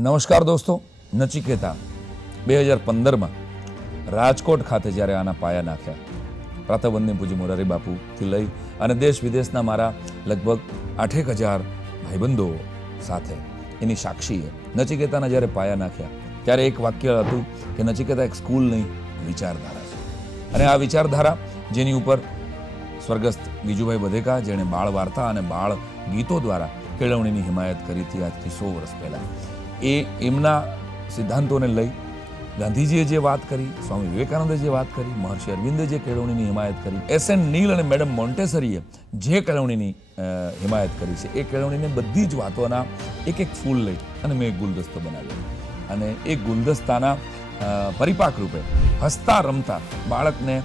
નમસ્કાર દોસ્તો, નચિકેતા 2015માં રાજકોટ ખાતે જ્યારે આના પાયા નાખ્યા, પ્રાતબંધની પૂજ્ય મોરારી બાપુથી લઈ અને દેશ વિદેશના મારા લગભગ 8,000 ભાઈબંધો સાથે એની સાક્ષીએ નચિકેતાના જ્યારે પાયા નાખ્યા ત્યારે એક વાક્ય હતું કે નચિકેતા એક સ્કૂલ નહીં, વિચારધારા છે. અને આ વિચારધારા જેની ઉપર સ્વર્ગસ્થ ગીજુભાઈ બધેકા, જેણે બાળ વાર્તા અને બાળ ગીતો દ્વારા કેળવણીની હિમાયત કરી હતી આજથી 100 વર્ષ પહેલાં, એમના સિદ્ધાંતોને લઈ ગાંધીજીએ જે વાત કરી, સ્વામી વિવેકાનંદે જે વાત કરી, મહર્ષિ અરવિંદે જે કેળવણીની હિમાયત કરી, એસએન નીલ અને મેડમ મોન્ટેસરીએ જે કેળવણીની હિમાયત કરી છે, એ કેળવણીને બધી જ વાતોના એક એક ફૂલ લઈ અને મેં એક ગુલદસ્તો બનાવ્યો અને એ ગુલદસ્તાના પરિપાક રૂપે હસતા રમતા બાળકને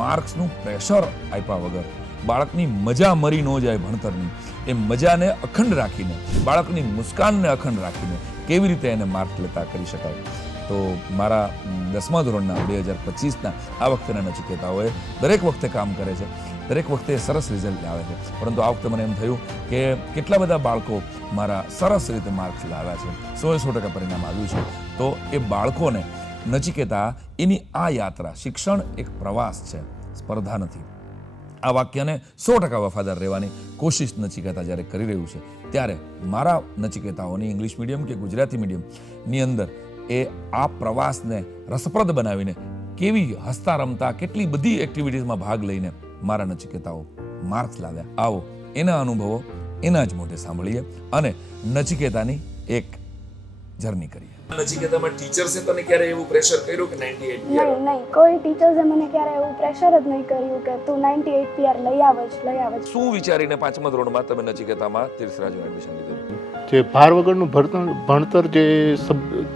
માર્ક્સનું પ્રેશર આપ્યા વગર, બાળકની મજા મરી ન જાય ભણતરની, એ મજાને અખંડ રાખીને, બાળકની મુસ્કાનને અખંડ રાખીને કેવી રીતે એને માર્ક લેતા કરી શકાય. તો મારા 10મા ધોરણના 2025ના આ વખતેના નચિકેતાઓએ દરેક વખતે કામ કરે છે, દરેક વખતે સરસ રિઝલ્ટ આવે છે. પરંતુ આ વખતે મને એમ થયું કે કેટલા બધા બાળકો મારા સરસ રીતે માર્ક્સ લાવ્યા છે, 100% પરિણામ આવ્યું છે. તો એ બાળકોને નચિકેતા એની આ યાત્રા, શિક્ષણ એક પ્રવાસ છે, સ્પર્ધા નથી, આ વાક્યને 100% વફાદાર રહેવાની કોશિશ નચિકેતા જ્યારે કરી રહ્યું છે, ત્યારે મારા નચિકેતાઓની ઇંગ્લિશ મીડિયમ કે ગુજરાતી મીડિયમની અંદર એ આ પ્રવાસને રસપ્રદ બનાવીને કેવી હસતા રમતા કેટલી બધી એક્ટિવિટીઝમાં ભાગ લઈને મારા નચિકેતાઓ માર્ક્સ લાવ્યા, આવો એના અનુભવો એના જ મોઢે સાંભળીએ અને નચિકેતાની એક જર્ની કરીએ. નચિકેતામાં ટીચર્સે તને ક્યારે એવું પ્રેશર કર્યું કે 98 નહીં, કોઈ ટીચર્સે મને ક્યારે એવું પ્રેશર જ નહીં કર્યું કે તું 98 પીઆર લઈ આવ જ. શું વિચારીને 5મા ધોરણમાં તમે નચિકેતામાં તીર્થરાજનું એડમિશન લીધું? જે ભાર વગરનું ભણતર જે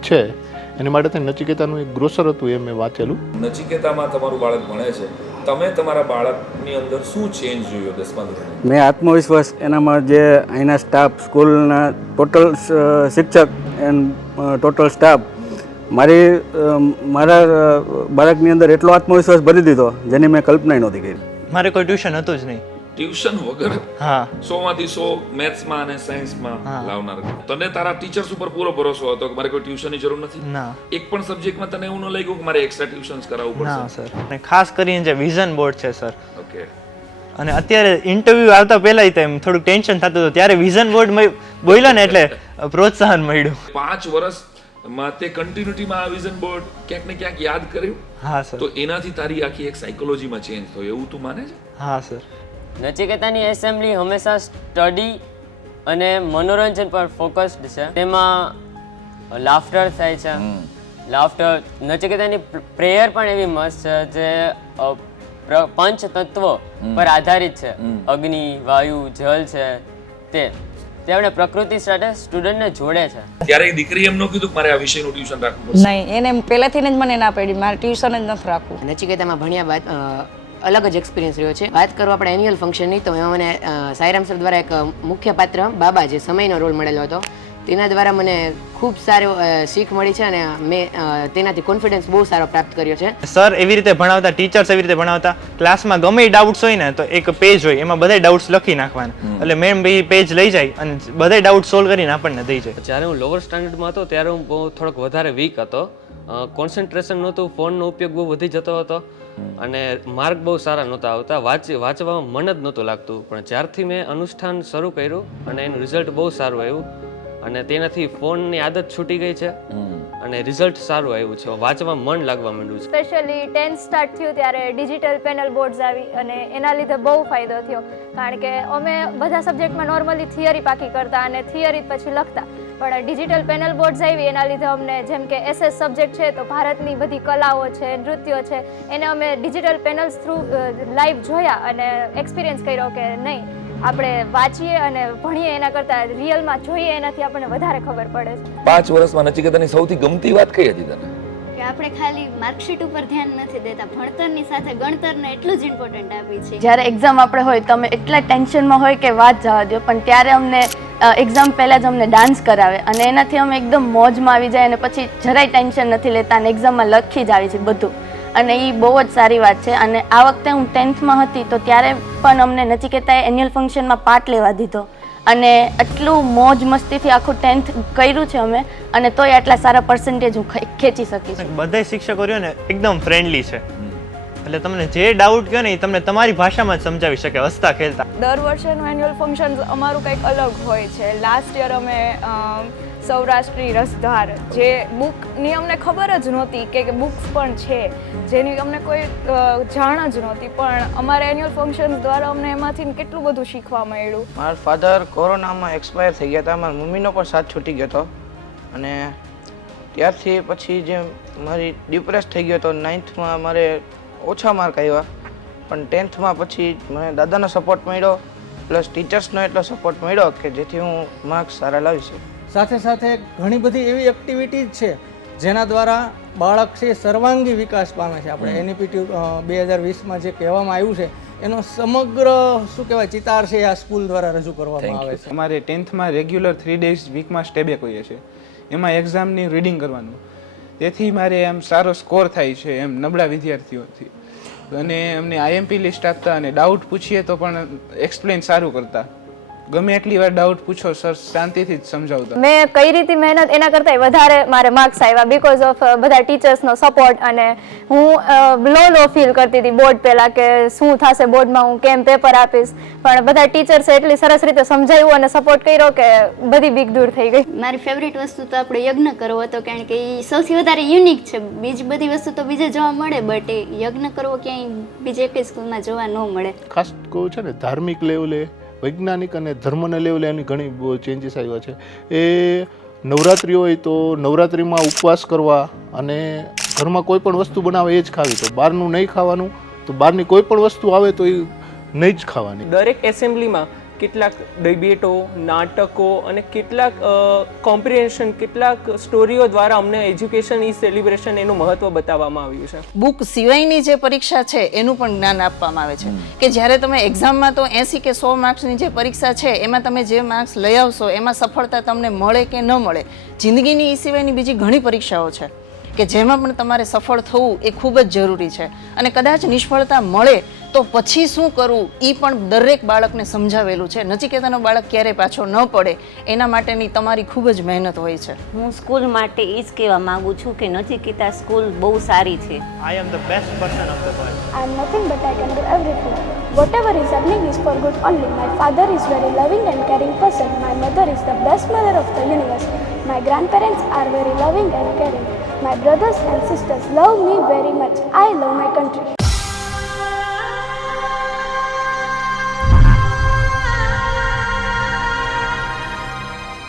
છે એની માટે નચિકેતાનું એક બ્રોશર હતું, એ મેં વાંચેલું. નચિકેતામાં તમારું બાળક ભણે છે, તમે તમારા બાળકની અંદર શું ચેન્જ જોયો 10મા ધોરણે? મેં આત્મવિશ્વાસ એનામાં, જે અહીંના સ્ટાફ, સ્કૂલના ટોટલ શિક્ષક એન્ડ ટોટલ સ્ટાફ મારા બાળકની અંદર એટલો આત્મવિશ્વાસ ભરી દીધો જેની મેં કલ્પના નહોતી કરી. મારે કોઈ ટ્યુશન હતું જ નહીં. ટ્યુશન વગર? હા. 100માંથી 100 મેથ્સમાં અને સાયન્સમાં લાવનાર. તને તારા ટીચર્સ ઉપર પૂરો ભરોસો હતો કે મારે કોઈ ટ્યુશનની જરૂર નથી? ના. એક પણ સબ્જેક્ટમાં તને એવું ન લાગ્યું કે મારે એક્સ્ટ્રા ટ્યુશન્સ કરાવવું પડશે? ના સર. અને ખાસ કરીને જે વિઝન બોર્ડ છે સર, ઓકે, અને અત્યારે ઇન્ટરવ્યુ આવતા પહેલા તેમ થોડુંક ટેન્શન થતું હતું, ત્યારે વિઝન બોર્ડ બોલ્યા ને એટલે પ્રોત્સાહન મળ્યું. 5 વર્ષમાં તે કન્ટિન્યુટીમાં આ વિઝન બોર્ડ ક્યાંક ને ક્યાંક યાદ કર્યું? હા સર. તો એનાથી તારી આખી એક સાયકોલોજીમાં ચેન્જ થયો, એવું તું માને છે? હા સર. નચિકેતાની એસેમ્બલી હંમેશા સ્ટડી અને મનોરંજન પર ફોકસ્ડ છે. તેમાં લાફ્ટર થાય છે. લાફ્ટર, નચિકેતાની પ્રેયર પણ એવી મસ્ત છે જે પંચ તત્વો પર આધારિત છે. અગ્નિ, વાયુ, જલ છે, તે આપણે પ્રકૃતિ સાથે સ્ટુડન્ટને જોડે છે. ત્યારે એ દીકરી એમ ન કીધું કે મારે આ વિષયનું ટ્યુશન રાખવું પડશે? નહીં, એને પહેલેથી જ મને ના પડી, મારે ટ્યુશન જ નથી રાખવું. નચિકેતામાં ભણ્યા બાદ અલગ જ એક્સપિરિયન્સ રહ્યો છે. વાત કરું આપણે એન્યુઅલ ફંક્શનની, તો એમાં મને સાઈરામ સર દ્વારા એક મુખ્ય પાત્ર બાબા, જે સમયનો રોલ મળેલો હતો, તેના દ્વારા મને ખૂબ સારો શીખ મળી છે અને મેં તેનાથી કોન્ફિડન્સ બહુ સારો પ્રાપ્ત કર્યો છે. સર એવી રીતે ભણાવતા, ટીચર્સ એવી રીતે ભણાવતા, ક્લાસમાં ગમે ડાઉટ્સ હોય ને તો એક પેજ હોય, એમાં બધા ડાઉટ્સ લખી નાખવાના, એટલે મેમ ભાઈ પેજ લઈ જાય અને બધા ડાઉટ સોલ્વ કરીને આપણને દઈ જાય. જ્યારે હું લોઅર સ્ટાન્ડર્ડમાં હતો ત્યારે હું બહુ થોડોક વધારે વીક હતો, કોન્સન્ટ્રેશન નહોતું, ફોનનો ઉપયોગ બહુ વધી જતો હતો અને માર્ક બહુ સારા નહોતા આવતા, વાંચવામાં મન જ નહોતું લાગતું. પણ જ્યારથી મેં અનુષ્ઠાન શરૂ કર્યું અને એનું રિઝલ્ટ બહુ સારું આવ્યું અને તેનાથી ફોનની આદત છૂટી ગઈ છે અને રિઝલ્ટ સારું આવ્યું છે, વાંચવામાં મન લાગવા માંડ્યું છે. સ્પેશિયલી 10th સ્ટાર્ટ થયું ત્યારે ડિજિટલ પેનલ બોર્ડ્સ આવી અને એના લીધે બહુ ફાયદો થયો, કારણ કે અમે બધા સબ્જેક્ટમાં નોર્મલી થિયરી પાકી કરતા અને થિયરી પછી લખતા, પણ ડિજિટલ પેનલ બોર્ડ્સ આવી એના લીધે અમને, જેમ કે SS સબ્જેક્ટ છે તો ભારતની બધી કલાઓ છે, નૃત્યો છે, એને અમે ડિજિટલ પેનલ્સ થ્રુ લાઈવ જોયા અને એક્સપિરિયન્સ કર્યો કે નહીં, આપણે વાંચીએ અને ભણીએ એના કરતાં રિયલમાં જોઈએ એનાથી આપણને વધારે ખબર પડે છે. 5 વર્ષમાં નચિકેતાની સૌથી ગમતી વાત કઈ હતી તને? કે આપણે ખાલી માર્કશીટ ઉપર ધ્યાન નથી દેતા, ભણતરની સાથે ગણતરને એટલું જ ઇમ્પોર્ટન્ટ આપી છે. જ્યારે એક્ઝામ આપણે હોય તો અમે એટલા ટેન્શનમાં હોય કે વાત જવા દો, પણ ત્યારે અમને એક્ઝામ પહેલાં જ અમને ડાન્સ કરાવે અને એનાથી અમે એકદમ મોજમાં આવી જાય અને પછી જરાય ટેન્શન નથી લેતા અને એક્ઝામમાં લખી જ આવી છે બધું, અને એ બહુ જ સારી વાત છે. અને આ વખતે હું 10thમાં હતી તો ત્યારે પણ અમને નચિકેતાએ એન્યુઅલ ફંક્શનમાં પાર્ટ લેવા દીધો અને એટલું મોજ મસ્તીથી આખું 10th કર્યું છે અમે, અને તોય આટલા સારા પર્સન્ટેજ હું ખેંચી શકી છું. બધા શિક્ષકો રહ્યો ને એકદમ ફ્રેન્ડલી છે, એટલે તમને જે ડાઉટ કહો ને એ તમને તમારી ભાષામાં જ સમજાવી શકે હસતા ખેલતા. દર વર્ષેનું એન્યુઅલ ફંક્શન અમારું કંઈક અલગ હોય છે. લાસ્ટ યર અમે સૌરાષ્ટ્રી રસધાર, જે બુકની અમને ખબર જ નહોતી કે બુક્સ પણ છે, જેની અમને કોઈ જાણ જ નહોતી, પણ અમારા એન્યુઅલ ફંક્શન દ્વારા અમને એમાંથી કેટલું બધું શીખવા મળ્યું. મારા ફાધર કોરોનામાં એક્સપાયર થઈ ગયા હતા, મારા મમ્મીનો પણ સાથ છૂટી ગયો હતો, અને ત્યારથી પછી જે મારી ડિપ્રેસ થઈ ગયો હતો. 9thમાં મારે ઓછા માર્ક આવ્યા, પણ 10thમાં પછી મને દાદાનો સપોર્ટ મળ્યો, પ્લસ ટીચર્સનો એટલો સપોર્ટ મળ્યો કે જેથી હું માર્ક્સ સારા લાવી શકું. સાથે સાથે ઘણી બધી એવી એક્ટિવિટીઝ છે જેના દ્વારા બાળક છે સર્વાંગી વિકાસ પામે છે. આપણે NEP 2020માં જે કહેવામાં આવ્યું છે એનો સમગ્ર શું કહેવાય ચિતાર છે આ સ્કૂલ દ્વારા રજૂ કરવામાં આવે છે. અમારે 10thમાં રેગ્યુલર 3 days વીકમાં સ્ટેબેક હોઈએ છે, એમાં એક્ઝામની રીડિંગ કરવાનું, તેથી મારે એમ સારો સ્કોર થાય છે એમ નબળા વિદ્યાર્થીઓથી. અને અમને IMP લિસ્ટ આપતા અને ડાઉટ પૂછીએ તો પણ એક્સપ્લેન સારું કરતા. ગમે એટલી વાર ડાઉટ પૂછો સર શાંતિથી જ સમજાવતા. મેં કઈ રીતે મહેનત એના કરતાં વધારે મારે માર્ક્સ આવ્યા બીકોઝ ઓફ બધા ટીચર્સનો સપોર્ટ. અને હું લો ફીલ કરતી હતી બોર્ડ પહેલાં કે શું થશે બોર્ડમાં, હું કેમ પેપર આપીશ, પણ બધા ટીચર્સે એટલી સરસ રીતે સમજાવ્યું અને સપોર્ટ કર્યો કે બધી બીક દૂર થઈ ગઈ. મારી ફેવરિટ વસ્તુ તો આપણે યજ્ઞ કરવો હતો, કારણ કે એ સૌથી વધારે યુનિક છે. બીજી બધી વસ્તુ તો બીજે જોવા મળે, બટ એ યજ્ઞ કરવો ક્યાંય બીજે કઈ સ્કૂલમાં જોવા ન મળે. ખાસ કહું છે ને, ધાર્મિક લેવલે, વૈજ્ઞાનિક અને ધર્મના લેવલે એની ઘણી બહુ ચેન્જીસ આવ્યા છે. એ નવરાત્રિ હોય તો નવરાત્રિમાં ઉપવાસ કરવા, અને ઘરમાં કોઈ પણ વસ્તુ બનાવે એ જ ખાવી, તો બહારનું નહીં ખાવાનું, તો બહારની કોઈ પણ વસ્તુ આવે તો એ નહીં જ ખાવાની. દરેક એસેમ્બલીમાં કેટલાક ડિબેટો, નાટકો અને કેટલાક કોમ્પ્રિહેન્શન, કેટલાક સ્ટોરીઓ દ્વારા અમને એજ્યુકેશન ઈ સેલિબ્રેશન એનું મહત્વ બતાવવામાં આવ્યું છે. બુક સિવાયની જે પરીક્ષા છે એનું પણ જ્ઞાન આપવામાં આવે છે કે જ્યારે તમે એક્ઝામમાં તો 80 કે 100 માર્ક્સની જે પરીક્ષા છે એમાં તમે જે માર્ક્સ લઈ આવશો એમાં સફળતા તમને મળે કે ન મળે, જિંદગીની એ સિવાયની બીજી ઘણી પરીક્ષાઓ છે કે જેમાં પણ તમારે સફળ થવું એ ખૂબ જ જરૂરી છે. અને કદાચ નિષ્ફળતા મળે તો પછી શું કરવું એ પણ દરેક બાળકને સમજાવેલું છે. નચિકેતાનો બાળક ક્યારેય પાછો ન પડે એના માટેની તમારી ખૂબ જ મહેનત હોય છે. હું સ્કૂલ માટે એ જ કહેવા માંગુ છું કે નચિકેતા સ્કૂલ બહુ સારી છે. I am the best person of the world. I am nothing but I can do everything. Whatever is happening is for good only. My father is very loving and caring person. My mother is the best mother of the universe. My grandparents are very loving and caring. My brothers and sisters love me very much. I love my country.